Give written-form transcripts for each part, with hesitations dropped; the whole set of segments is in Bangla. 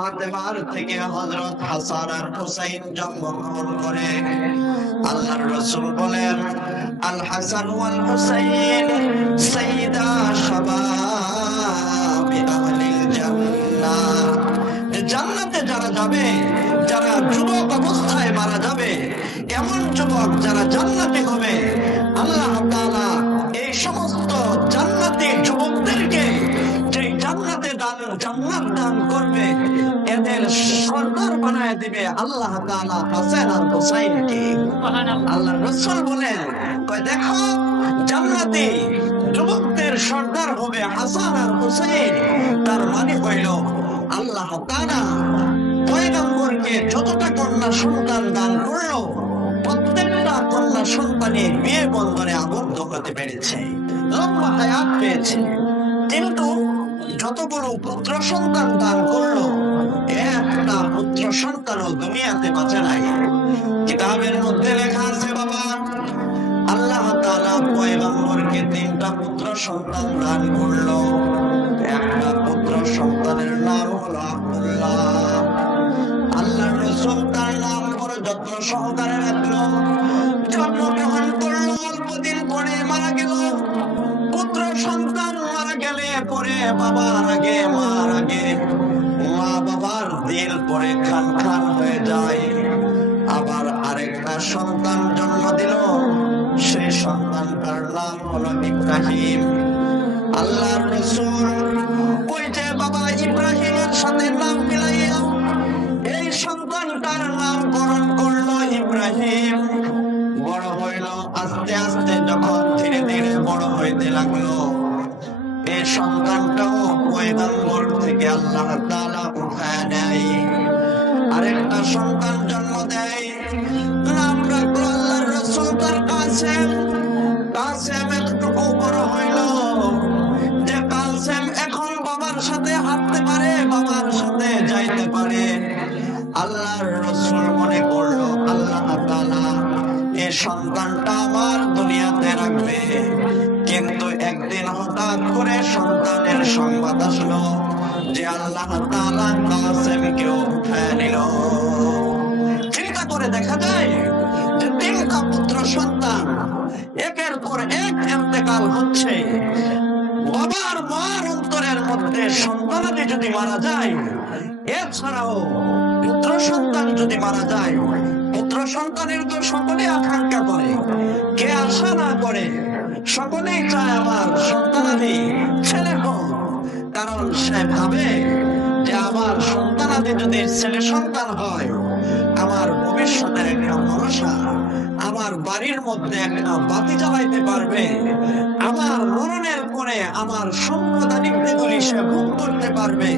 ফাতেমার থেকে হযরত হাসান আর হুসাইন জন্মগ্রহণ করে। আল্লাহর রাসূল বলেন, আল হাসান ওয়াল হুসাইন সাইয়্যিদা শাবাবি আহলিল জান্নাহ। জান্নাতে যারা যাবে, যারা যুবক অবস্থায় মারা যাবে, এমন যুবক যারা জান্নাতি হবে, আল্লাহ তাআলা এই সমস্ত জান্নাতি যুবকদেরকে যে জান্নাত দান করবে, এদের সর্দার বানায় দিবে আল্লাহ তাআলা হাসান আর হুসাইনকে। আল্লাহর রাসূল বলেন, দেখো জান্নাতি যুবকদের সর্দার হবে হাসান আর হুসাইন। তার মানে হইল আল্লাহ তাআলা পয়গম্বরকে যতটা কন্যা সন্তান দান করলো, প্রত্যেকটা কন্যা সন্তানের বিয়ে বন্ধনে আবদ্ধ হতে পেরেছে, লম্বা হায়াত পেয়েছে। কিন্তু যতগুলো পুত্র সন্তান দান করলো, একটা পুত্র সন্তানও দুনিয়াতে বাঁচে নাই। কিতাবের মধ্যে লেখা আছে, বাবা আল্লাহ তাআলা পয়গম্বরকে 3টা পুত্র সন্তান দান করলো। একটা পুত্র সন্তানের নাম হলো আব্দুল্লাহ। আল্লাহর রাসূল তার নাম করে যত্ন সহকারে রাখলো। জন্মগ্রহণ করলো, অল্পদিন পরে মারা গেল। পুত্র সন্তান মারা গেলে পরে বাবার আগে মার আগে মা বাবার দিল পরে খান খান হয়ে যায়। আবার আরেকটা সন্তান জন্ম দিল, সেই সন্তানটার নাম হলো ইব্রাহিম। আল্লাহর রাসূল ওই যে বাবা ইব্রাহিমের সাথে নাম মিলাইয়া এই সন্তানটার নামকরণ করলো ইব্রাহিম। বড় হইল, আস্তে আস্তে যখন ধীরে ধীরে বড় হইতে লাগলো, এই সন্তানটাও পয়গম্বর থেকে আল্লাহ তাআলা উঠায় নেয়, আরেকটা সন্তান জন্ম দেয়। নাম রাখলো আল্লাহর রাসূল তার কাসেম। কাসেম একটুকু বড় হইল, যে কাসেম এখন বাবার সাথে হাঁটতে পারে, বাবার সাথে যাইতে পারে। আল্লাহর রাসূল মনে করলো আল্লাহ তাআলা এই সন্তানটা আমার দুনিয়াতে রাখবে। কিন্তু একদিন হঠাৎ করে সন্তানের সংবাদ আসলো যে আল্লাহ তাআলা কাসেমকেও উঠায় নিল। চিন্তা করে দেখা যায় যে 3টা পুত্র সন্তান একের পর এক ইন্তেকাল হচ্ছে। বাবার মার অন্তরের মধ্যে সন্তানাদি যদি মারা যায়, এছাড়াও পুত্র সন্তান যদি মারা যায়, পুত্র সন্তানের তো সকলে আকাঙ্ক্ষা করে, কে আশা না করে, সকলেই চায় আমার সন্তানাদি ছেলে হোক। কারণ সে ভাবে যে আমার সন্তানাদি যদি ছেলে সন্তান হয়, আমার ভবিষ্যতের একটা ভরসা, আমার বাড়ির মধ্যে একটা বাতি জ্বালাইতে পারবে, আমার মরণের পরে আমার সম্পদানিগুলি সে ভোগ করতে পারবে,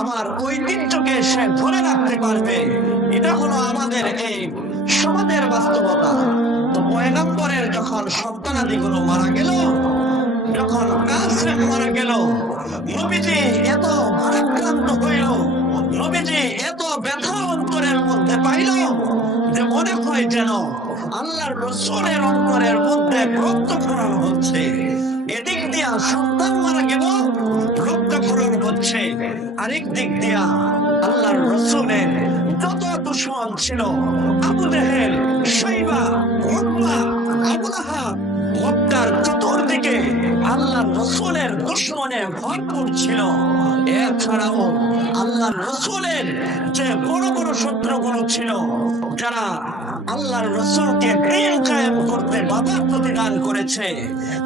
আমার ঐতিহ্যকে সে ধরে রাখতে পারবে। এটা হলো আমাদের এই সমাজের বাস্তবতা। তো পয়গম্বরের যখন সন্তানাদিগুলো মারা গেল, যখন কাসেম মারা গেল, নবীজি এত ভারাক্রান্ত হইল, নবীজি এত ব্যথা অন্তরের মধ্যে পাইল যে মনে হয় যেন আল্লাহর রাসূলের অন্তরের মধ্যে রক্তক্ষরণ হচ্ছে। এদিক দিয়া সন্তান মারা গেল, রক্তক্ষরণ হচ্ছে, আরেক দিক দিয়া আল্লাহর রাসূলের যত দুশমন ছিল, আবু জেহেল, শাইবা, উতবা, আবু লাহাব, মক্কার চতুর্দিকে আল্লাহর রাসূলের দুশমনে ভরপুর ছিল। এছাড়াও আল্লাহর রাসূলের যে বড় বড় শত্রুগুলো ছিল, যারা আল্লাহর রাসূলকে দ্বীন কায়েম করতে বাধা প্রতিদান করেছে,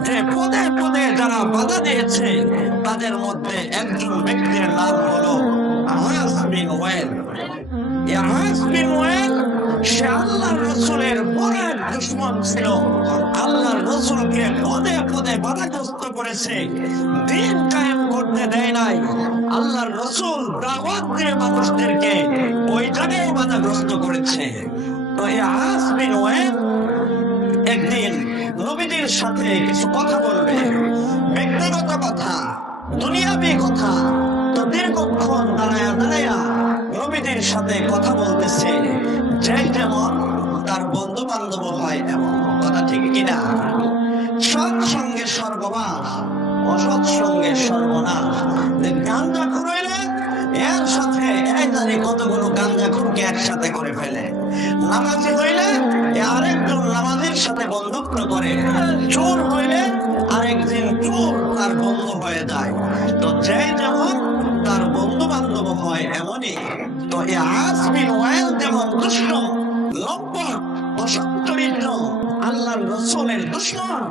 যে পদে পদে যারা বাধা দিয়েছে, তাদের মধ্যে একজন ব্যক্তির নাম হলো আস বিন ওয়াইল। আস বিন ওয়াইল সে আল্লাহর রাসূলের বড় এক দুশমন ছিল, আল্লাহর রাসূলকে পদে পদে বাধাগ্রস্ত করেছে, দ্বীন কায়েম করতে দেয় নাই। আল্লাহর রাসূল দাওয়াত দিয়ে মানুষদেরকে ওই জায়গায় বাধাগ্রস্ত করেছে। তো এই আস বিন ওয়াইল একদিন নবীজির সাথে কিছু কথা বলবে, ব্যক্তিগত কথা, দুনিয়াবী কথা। তো দীর্ঘক্ষণ দাঁড়ায়া দাঁড়ায়া নবীজির সাথে কথা বলতেছে, যে যেমন তার বন্ধু বান্ধব হয় এমন। কথা ঠিক কিনা? সৎ সঙ্গে সর্বনাশ, অসৎ সঙ্গে সর্বনাশ। গাঞ্জা খুঁড়াইলে এর সাথে নামাজদারি কতগুলো গাঁজাখোরকে একসাথে করে ফেলে। নামাজি হইলে আরেকজন নামাজের সাথে বন্ধুত্ব করে, চোর হইলে আরেকজন চোর তার বন্ধু হয়ে যায়। তো যে যেমন তার বন্ধু বান্ধব হয় এমনই। তো এই আস বিন ওয়াইল যেমন দুষ্ট, লম্পট, অসৎ চরিত্র, আল্লাহর রাসূলের দুশমন,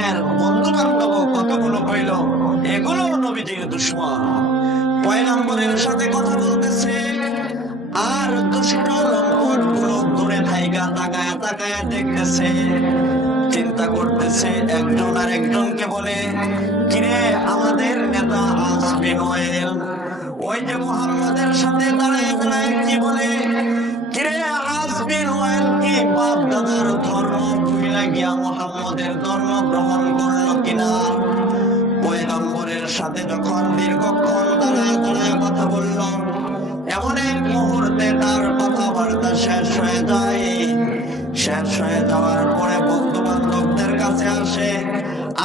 এর বন্ধু বান্ধব কতগুলো হইল, এগুলো নবীজির দুশমন। পয়গম্বরের সাথে কথা বলতেছে আর দুষ্ট লম্পট গুলো দূরে থাইকা তাকায়া তাকায়া দেখতেছে, চিন্তা করতেছে। একজন আর একজনকে বলে, কিরে আমাদের নেতা আস বিন ওয়াইল ওই যে মুহাম্মাদের সাথে দাঁড়ায় দাঁড়ায় কি বলে, কিরে আস বিন ওয়াইল কি বাপ দাদার ধর্ম ভুলে গিয়া মুহাম্মাদের ধর্ম গ্রহণ করলো কিনা। পয়গম্বরের সাথে যখন দীর্ঘক্ষণ দাঁড়ায় দাঁড়ায় কথা বলল, এমন এক মুহূর্তে তার কথাবার্তা শেষ হয়ে যায়। শেষ হয়ে যাওয়ার পরে বন্ধু বান্ধবদের কাছে আসে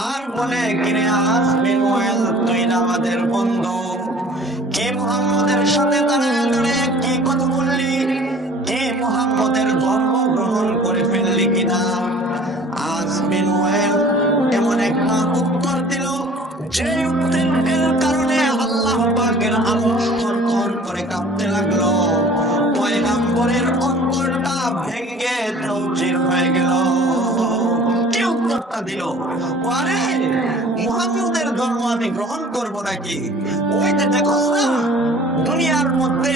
আর বলে, কিরে আস বিন ওয়াইল তুই না আমাদের বন্ধু, কি মুহাম্মাদের সাথে দাঁড়ায় দাঁড়ায় কি কথা বললি, কি মুহাম্মাদের ধর্ম গ্রহণ করে ফেললি কিনা। আস বিন ওয়াইল এমন একটা উত্তর দিল, যে উত্তরের কারণে আল্লাহ পাকের আরশ থরথর করে কাঁপতে লাগলো। পয়গম্বরের অন্তরটা ভেঙে চৌচির হয়ে গেল। কি উত্তরটা দিল, আরে মুহাম্মাদের ধর্ম আমি গ্রহণ করব নাকি? ওই যে দেখো না, দুনিয়ার মধ্যে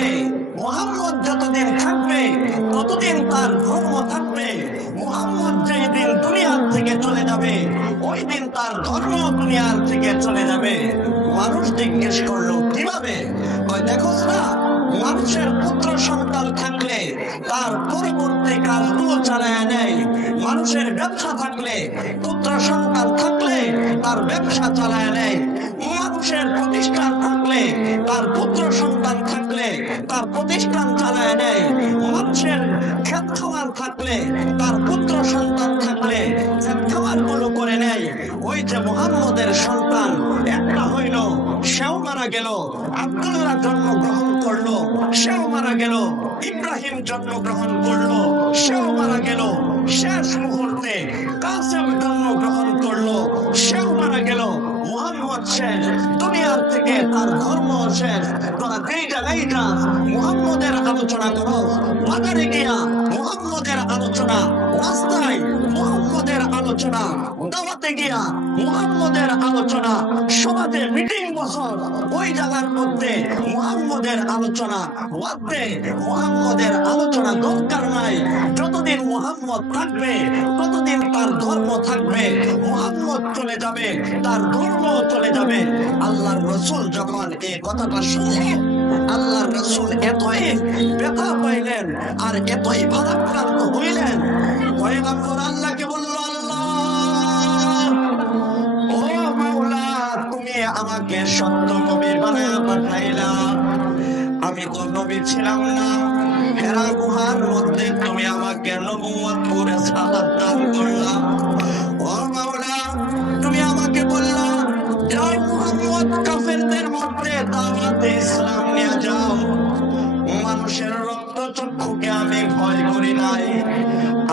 মুহাম্মদ যতদিন থাকবে ততদিন তার ধর্ম থাকবে। মুহাম্মদ যেই দিন দুনিয়ার থেকে চলে যাবে ওই দিন তার ধর্ম দুনিয়ার থেকে চলে যাবে। মানুষ জিজ্ঞেস করলো কিভাবে? ওই দেখো না, মানুষের পুত্র সন্তান থাকলে তার পরবর্তী কাজগুলো চালায় নেয়। মানুষের ব্যবসা থাকলে, পুত্র সন্তান থাকলে তার ব্যবসা চালায় নেয়। মানুষের প্রতিষ্ঠান থাকলে, তার পুত্র সন্তান থাকলে তার প্রতিষ্ঠান চালায় নেয়। মানুষের ক্ষেত খামার থাকলে, তার পুত্র সন্তান থাকলে ক্ষেত খামার গুলো করে নেয়। ওই যে মুহাম্মদের সন্তান একটা হইল, সেও মারা গেল। আব্দুল্লাহ জন্মগ্রহণ করলো, সেও মারা গেল। ইব্রাহিম জন্মগ্রহণ করলো, সেও মারা গেল। শেষ মুহূর্তে কাসেম জন্মগ্রহণ করলো, সেও মারা গেল। মুহাম্মদ শেষ, দুনিয়ার থেকে তার ধর্ম শেষ। তোরা এইটা মুহাম্মদের আলোচনা করো, বাজারে গিয়া মুহাম্মদের আলোচনা, রাস্তায় মুহাম্মদের আলোচনা, দাওয়াতে গিয়া মুহাম্মদের আলোচনা, সমাজে মিটিং বসল ওই জায়গার মধ্যে মুহাম্মদের আলোচনা, ওয়াক্তে মুহাম্মদের আলোচনা দরকার নাই। যতদিন মুহাম্মদ থাকবে ততদিন তার ধর্ম থাকবে। মুহাম্মদ চলে যাবে, তার ধর্ম চলে যাবে। আল্লাহর রাসূল যখন এই কথাটা শুনলেন, আল্লাহর রাসূল এতই ব্যথা পাইলেন আর এতই ভারাক্রান্ত হইলেন, পয়গম্বর আল্লাহকে বলল, আল্লাহ ও মাওলা, তুমি আমাকে সত্য নবী বানায়া পাঠাইলা। আমি তো নবী ছিলাম না। হেরা গুহার মধ্যে তুমি আমাকে নবুয়ত করে সালাত দান করলা। ও মাওলা, তুমি আমাকে বললা, যাও মুহাম্মদ কাফেরদের মধ্যে দাওয়াতে ইসলাম নিয়ে যাও। মানুষের রক্ত চক্ষুকে আমি ভয় করি নাই।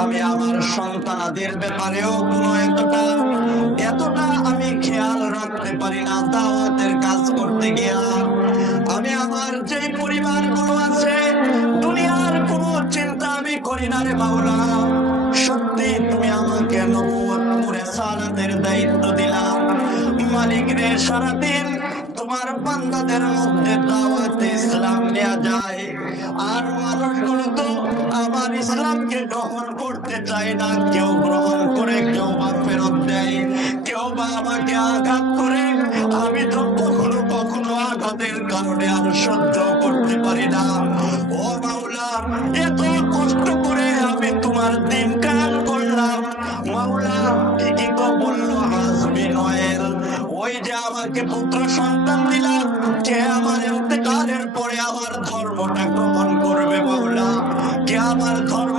আমি আমার সন্তানাদের ব্যাপারেও কোনো এতটা আমি খেয়াল রাখতে পারি না। দাওয়াতের কাজ করতে গিয়া আমি আমার যে পরিবারগুলো আছে দুনিয়ার কোনো চিন্তা আমি করি না রে মাওলা। সত্যি তুমি আমাকে নবুয়ত করে সালাতের দায়িত্ব দিলাম। মালিক রে, সারাদিন তোমার বান্দাদের মধ্যে দাওয়াতে ইসলাম নেওয়া যায়, আর মানুষগুলো তো আমার ইসলামকে গ্রহণ করতে চায় না। কেউ গ্রহণ করে, কেউ বা ফেরত দেয়, কেউ বা আমাকে আঘাত করে। আমি তো কখনো কখনো আঘাতের কারণে আর সহ্য করতে পারি না। ও মাওলা, এত কষ্ট করে আমি তোমার দিন কায়েম করলাম। মাওলা ঠিকই তো বললো আস বিন ওয়াইল, ওই যে আমাকে পুত্র সন্তান দিলাম, কে আমার ইন্তেকালের পরে আমার ধর্মটা গ্রহণ করবে মাওলা, কে আমার ধর্ম